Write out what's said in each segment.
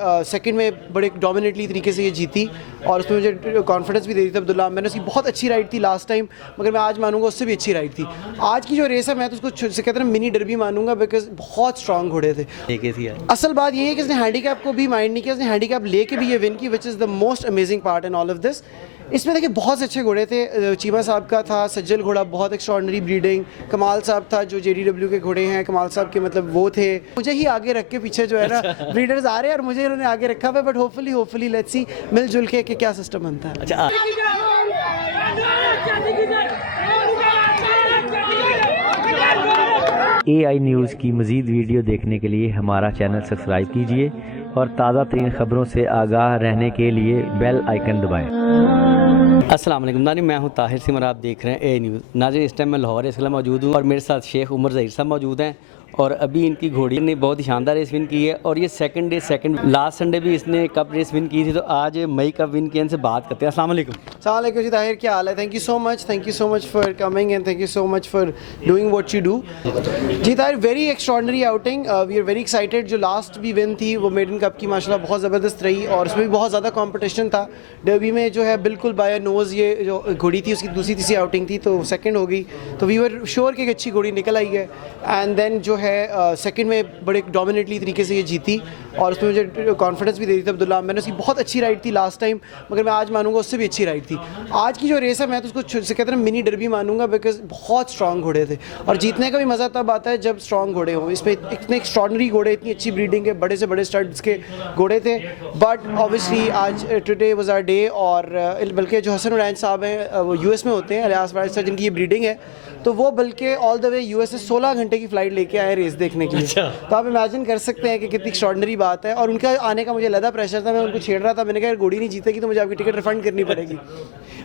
Second में बड़े डोमिनेटली तरीके से ये जीती और उसमें मुझे कॉन्फिडेंस भी दे दी थी अब्दुल्ला। मैंने उसकी बहुत अच्छी राइड थी लास्ट टाइम, मगर मैं आज मानूंगा उससे भी अच्छी राइड थी। आज की जो रेस है मैं तो उसको कहते हैं मिनी डर्बी मानूंगा, बिकॉज बहुत स्ट्रॉन्ग घोड़े थे। असल बात ये है कि इसने हैंडीकैप को भी माइंड नहीं किया, इसने हैंडीकैप लेके भी ये विन की, which is the most amazing part in all of this. इसमें देखिए बहुत से अच्छे घोड़े थे। चीमा साहब का था सज्जल घोड़ा, बहुत एक्स्ट्रॉर्डनरी ब्रीडिंग। कमाल साहब था जो JDW के घोड़े हैं, कमाल साहब के मतलब वो थे। मुझे ही आगे रख के पीछे जो है ना ब्रीडर्स आ रहे हैं और मुझे इन्होंने आगे रखा हुआ है, बट होपफुली लेट्स सी मिलजुल के कि क्या सिस्टम बनता है। अच्छा AI न्यूज़ की मज़ीद वीडियो देखने के लिए हमारा चैनल सब्सक्राइब कीजिए और ताज़ा तरीन ख़बरों से आगाह रहने के लिए बेल आइकन दबाएं। अस्सलाम वालेकुम नाज़रीन, मैं हूं ताहिर सिमर, आप देख रहे हैं AI न्यूज़। नाज़रीन इस टाइम मैं लाहौर इसलिए मौजूद हूं और मेरे साथ शेख उमर ज़हीर साहब मौजूद हैं और अभी इनकी घोड़ी ने बहुत ही शानदार रेस विन की है और ये सेकंड लास्ट संडे भी इसने कप रेस विन की थी, तो आज मई कप विन की इनसे बात करते हैं। अस्सलाम वालेकुम जी ताहिर, क्या हाल है? Thank you so much for coming and thank you so much for doing what you do. Ji Tahir, very extraordinary outing, we are very excited. जो लास्ट भी विन थी वो मेडन कप की माशाल्लाह बहुत ज़बरदस्त रही और उसमें भी बहुत ज़्यादा कॉम्पिटिशन था। डर्बी में जो है बिल्कुल बाय नोज़ ये जो घोड़ी थी उसकी दूसरी तीसरी आउटिंग थी तो सेकेंड हो गई, तो वी वर श्योर कि एक अच्छी घोड़ी निकल आई है। एंड देन जो है सेकेंड में बड़े डोमिनेटली तरीके से ये जीती और उसमें मुझे कॉन्फिडेंस भी दे दी थी अब्दुल्ला। मैंने उसकी बहुत अच्छी राइड थी लास्ट टाइम, मगर मैं आज मानूंगा उससे भी अच्छी राइड थी। आज की जो रेस है मैं तो उसको कहते हैं मिनी डर्बी मानूंगा, बिकॉज बहुत स्ट्रॉन्ग घोड़े थे और जीतने का भी मज़ा तब आता है जब स्ट्रॉन्ग घोड़े हों। इसमें इतने एक्स्ट्रॉर्डनरी घोड़े, इतनी अच्छी ब्रीडिंग के बड़े से बड़े स्टड्स के घोड़े थे। बट ऑब्वियसली आज टुडे वाज आवर डे और बल्कि जो हसन उरैन साहब हैं वो US में होते हैं, अलियास वारिस सर जिनकी ये ब्रीडिंग है, तो वो बल्कि ऑल द वे US से 16 घंटे की फ़्लाइट लेके आए रेस देखने के लिए। तो आप इमेजिन कर सकते हैं कि कितनी एक्स्ट्रॉर्डनरी बात है। और उनका आने का मुझे ज़्यादा प्रेशर था, मैं उनको छेड़ रहा था, मैंने कहा घोड़ी नहीं जीतेगी तो मुझे आपकी टिकट रिफंड करनी पड़ेगी।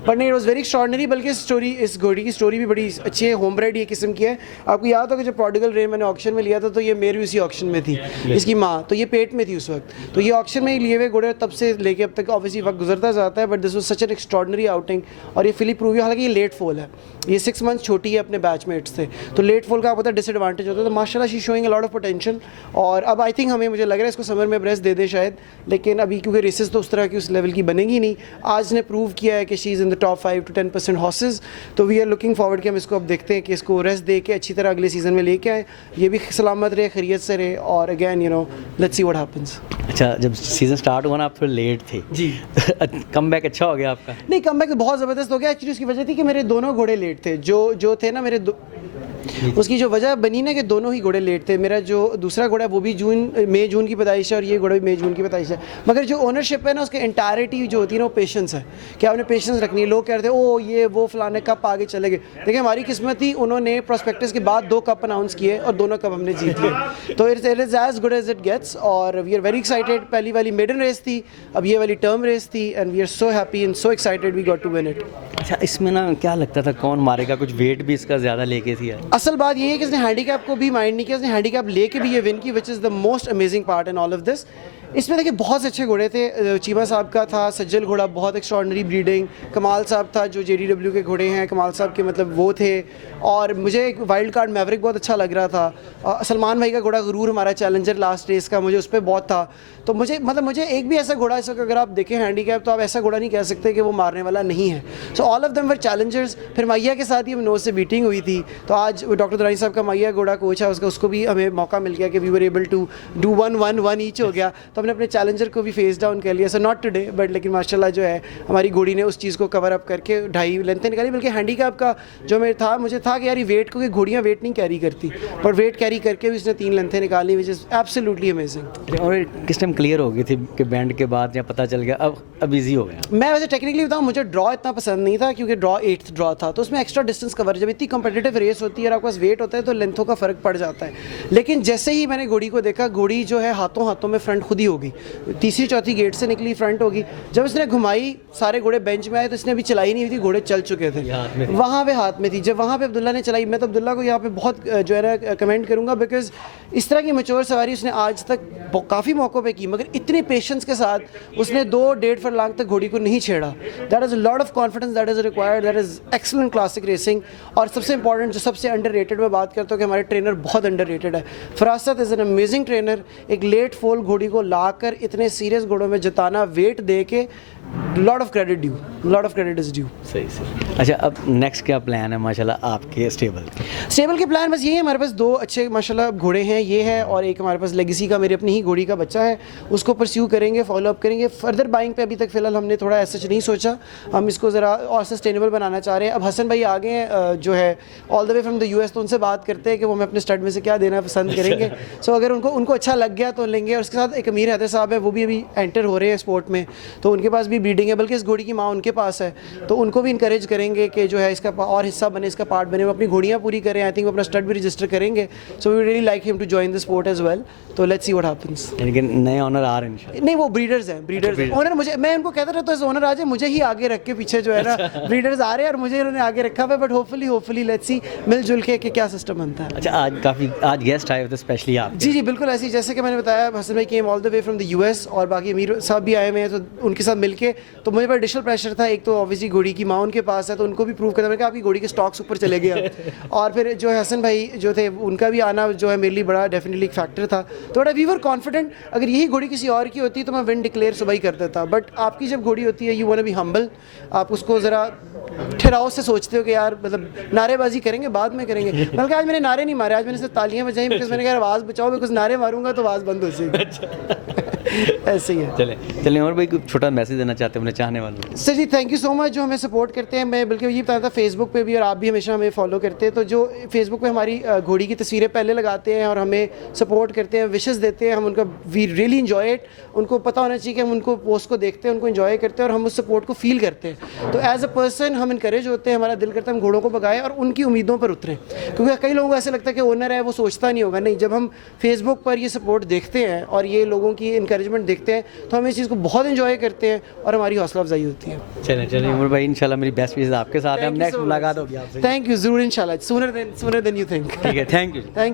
बट नहीं, इट वॉज वेरी एक्स्ट्रॉर्डनरी। बल्कि इस घोड़ी की स्टोरी भी बड़ी अच्छी है, होम ब्रेड ये किस्म की है। आपको याद होगा जब प्रोडिगल रेन मैंने ऑक्शन में लिया था तो ये मेरे भी उसी ऑक्शन में थी, इसकी माँ तो ये पेट में थी उस वक्त, तो ये ऑक्शन में ही लिए हुए घोड़े तब से लेके अब तक ऑब्वियसली वक्त गुजरता जाता है। But this was such an extraordinary outing और ये फिली प्रूव, हालांकि ये लेट फॉल है, ये 6 मंथ्स छोटी है अपने बैचमेट्स से, तो लेट फॉल का आपको पता है डिसएडवांटेज होता है। तो माशाल्लाह she showing a lot of potential और अब आई थिंक मुझे लग रहा है इसको समर में ब्रेस्ट दे दे शायद, लेकिन अभी क्योंकि रेसेस तो उस तरह की उस लेवल की बनेगी नहीं। आज ने प्रूव किया है कि she is in the top 5 to 10% horses, तो वी आर लुकिंग फॉरवर्ड कि हम इसको अब देखते हैं कि इसको रेस्ट दे के अच्छी तरह अगले सीज़न में लेके आए, ये भी सलामत रहे, खैरियत से रहे और again let's see what happens. अच्छा, जब सीज़न स्टार्ट हुआ ना आप थोड़ा लेट थे जी कम बैक अच्छा हो गया आपका? नहीं, कम बैक बहुत ज़बरदस्त हो गया। एक्चुअली उसकी वजह थी कि मेरे दोनों घोड़े लेट थे, जो थे ना मेरे उसकी जो वजह बनी ना कि दोनों ही घोड़े लेट थे। मेरा जो दूसरा घोड़ा है वो भी मई जून की पैदाइश है और ये घोड़ा भी मई जून की पैदाइश है, मगर जो ओनरशिप है ना उसकी एंटायरिटी जो होती है ना वो पेशेंस है कि आपने पेशेंस रखनी है। लोग कहते हैं ओ ये वो फलाने कप आगे चले गए, देखिए हमारी किस्मत थी, उन्होंने प्रोस्पेक्टस के बाद 2 कप अनाउंस किए और दोनों कप हमने जीत लिए, तो it is as good as it gets और वी आर वेरी एक्साइटेड। पहली वाली मेडन रेस थी, अब ये वाली टर्म रेस थी and we are so happy and so excited we got to win it. अच्छा, इसमें ना क्या लगता था कौन मारेगा, कुछ वेट भी इसका ज़्यादा लेके थी? असल बात ये है कि इसने हैंडीकैप को भी माइंड नहीं किया, इसने हैंडीकैप लेके भी ये विन की, which is the most amazing part in all of this. इसमें देखिए बहुत से अच्छे घोड़े थे। चीमा साहब का था सज्जल घोड़ा, बहुत एक्स्ट्रॉर्डनरी ब्रीडिंग। कमाल साहब था जो JDW के घोड़े हैं, कमाल साहब के मतलब वो थे। और मुझे एक वाइल्ड कार्ड मैवरिक बहुत अच्छा लग रहा था। सलमान भाई का घोड़ा गुरूर हमारा चैलेंजर लास्ट रेस का, मुझे उस पर बहुत था। तो मुझे एक भी ऐसा घोड़ा, ऐसा अगर आप देखें हैंडीकैप तो आप ऐसा घोड़ा नहीं कह सकते कि वो मारने वाला नहीं है। So all of them were Challengers. फिर मैया के साथ ही हम नोज से बीटिंग हुई थी, तो आज डॉक्टर दुरानी साहब का मैया घोड़ा कोच है उसको भी हमें मौका मिल गया कि we were able to do 1-1-1 each हो गया, तो हमने अपने चैलेंजर को भी फेस डाउन कर लिया। सो नॉट टुडे बट लेकिन माशाल्लाह जो है हमारी घोड़ी ने उस चीज़ को कवर अप करके 2.5 लेंथें निकाली। बल्कि हैंडीकैप का जो मुझे था कि यार ये वेट, क्योंकि घोड़ियाँ वेट नहीं कैरी करती, पर वेट कैरी करके भी उसने 3 लेंथें निकाली, विच इज़ एब्सोल्युटली अमेजिंग। और किस टाइम क्लियर हो गई थी कि बैंड के बाद या पता चल गया अब ईजी हो गया? मैं वैसे टेक्निकली बताऊँ, मुझे ड्रॉ इतना पसंद नहीं था क्योंकि ड्रॉ 8th ड्रॉ था, तो उसमें एक्स्ट्रा डिस्टेंस कवर, जब इतनी कम्पिटिटिव रेस होती है और आपके पास वेट होता है तो लेंथों का फ़र्क पड़ जाता है। लेकिन जैसे ही मैंने घोड़ी को देखा, घोड़ी जो है हाथों में फ्रंट खुद ही होगी, तीसरी चौथी गेट से निकली, फ्रंट होगी। जब इसने घुमाई, सारे घोड़े बेंच में आए तो इसने अभी चलाई नहीं हुई थी, घोड़े चल चुके थे, वहाँ पे हाथ में थी। जब वहाँ पे अब्दुल्ला ने चलाई, मैं तो अब्दुल्ला को यहाँ पे बहुत जो है ना कमेंट करूँगा, बिकॉज इस तरह की मैच्योर सवारी उसने आज तक काफ़ी मौक़ों पे की, मगर इतने पेशेंस के साथ उसने 2-1.5 फुर्लॉन्ग तक घोड़ी को नहीं छेड़ा। That is a lot of confidence that is required, that is excellent classic racing. और सबसे इंपॉर्टेंट, जो सबसे अंडररेटेड मैं बात करता हूँ कि हमारे ट्रेनर बहुत अंडररेटेड है। फरासत इज़ एन अमेजिंग ट्रेनर। एक लेट फोल घोड़ी को आकर इतने सीरियस घोड़ों में जिताना, वेट दे के, lot of credit due, lot of credit is due. सही सही। अच्छा, अब नेक्स्ट क्या प्लान है माशाल्लाह आपके स्टेबल? स्टेबल के प्लान बस ये है, हमारे पास 2 अच्छे माशाल्लाह घोड़े हैं, ये है और एक हमारे पास लेगेसी का मेरी अपनी ही घोड़ी का बच्चा है, उसको परस्यू करेंगे, फॉलो अप करेंगे। फर्दर बाइंग पे अभी तक फ़िलहाल हमने थोड़ा ऐसा नहीं सोचा, हम इसको ज़रा और सस्टेनेबल बनाना चाह रहे हैं। अब हसन भाई आ गए हैं जो है all the way from the US, तो उनसे बात करते हैं कि वो हमें अपने स्टड में से क्या देना पसंद करेंगे। सो अगर उनको अच्छा लग गया तो लेंगे। और उसके साथ एक अमीर हैदर साहब है, वो भी अभी एंटर हो रहे हैं स्पोर्ट में, तो उनके पास भी ब्रीडिंग है, बल्कि इस घोड़ी की माँ उनके पास है, तो उनको भी इंकरेज करेंगे कि जो है इसका और हिस्सा बने, इसका पार्ट बने, वो अपनी घोड़ियाँ पूरी करें। आई थिंक वो अपना स्टड भी रजिस्टर करेंगे। So we really like him to join the sport as well. तो लेट्स सी व्हाट हैपेंस। यानी कि नए ऑनर आ रहे हैं इंशाल्लाह? नहीं, वो ब्रीडर्स हैं, ब्रीडर्स हैं। ओनर मुझे, मैं उनको कहता रहता हूँ ओनर आ जाए, मुझे ही आगे रख के पीछे जो है ना ब्रीडर्स आ रहे हैं और मुझे उन्होंने आगे रखा हुआ है। बट होपफुली लेट्स सी मिलजुल के कि क्या सिस्टम बनता है। अच्छा, आज गेस्ट आए होते स्पेशली आप? जी बिल्कुल ऐसे ही, जैसे कि मैंने बताया, हसन भाई came all the way from the US और बाकी अमीर साहब भी आए हुए हैं, तो उनके साथ मिलके तो मुझे बड़ा एडिशनल प्रेशर था। एक तो ऑब्वियसली घोड़ी की माँ उनके पास है, तो उनको भी प्रूव करना, मैंने कहा आपकी घोड़ी के स्टॉक्स ऊपर चले गए। और फिर जो है हसन भाई जो थे, उनका भी आना जो है मेरे लिए बड़ा डेफिनेटली एक फैक्टर था। तो बड़ा वी वर कॉन्फिडेंट, अगर यही घोड़ी किसी और की होती तो मैं विन डिक्लेयर सुबह ही कर देता। बट आपकी जब घोड़ी होती है, you want to be humble, आप उसको ज़रा ठहराव से सोचते हो कि यार मतलब नारेबाजी करेंगे बाद में करेंगे। बल्कि आज मैंने नारे नहीं मारे, आज मैंने सिर्फ तालियां बजाई, बिकॉज मैंने कहा आवाज़ बचाओ, बिकॉज नारे मारूंगा तो आवाज़ बंद हो जाएगी। ऐसे ही है। चले और भाई कुछ छोटा मैसेज देना चाहते हैं अपने चाहने वालों को? Sir ji thank you so much जो हमें सपोर्ट करते हैं। मैं बल्कि ये बताता था फेसबुक पे भी, और आप भी हमेशा हमें फॉलो करते हैं, तो जो फेसबुक पे हमारी घोड़ी की तस्वीरें पहले लगाते हैं और हमें सपोर्ट करते हैं, विशेस देते हैं, हम उनका वी रियली इन्जॉय इट। उनको पता होना चाहिए कि हम उनको पोस्ट को देखते हैं, उनको इन्जॉय करते हैं और हम उस सपोर्ट को फील करते हैं। तो एज अ पर्सन हम इनकरेज होते हैं, हमारा दिल करता है हम घोड़ों को भगाएं और उनकी उम्मीदों पर उतरें। क्योंकि कई लोगों को ऐसे लगता है कि ओनर है वो सोचता नहीं होगा, नहीं, जब हम फेसबुक पर ये सपोर्ट देखते हैं और ये लोगों की इंकरेजमेंट देखते हैं तो हम इस चीज़ को बहुत इन्जॉय करते हैं और हमारी हौसला अफजाई होती है। चलें उमर भाई, इंशाल्लाह मेरी बेस्ट विशेस आपके साथ है। हम नेक्स्ट मुलाकात होगी आपसे। थैंक यू, ज़रूर इंशाल्लाह, सूनर देन यू थिंक। ठीक है, थैंक यू।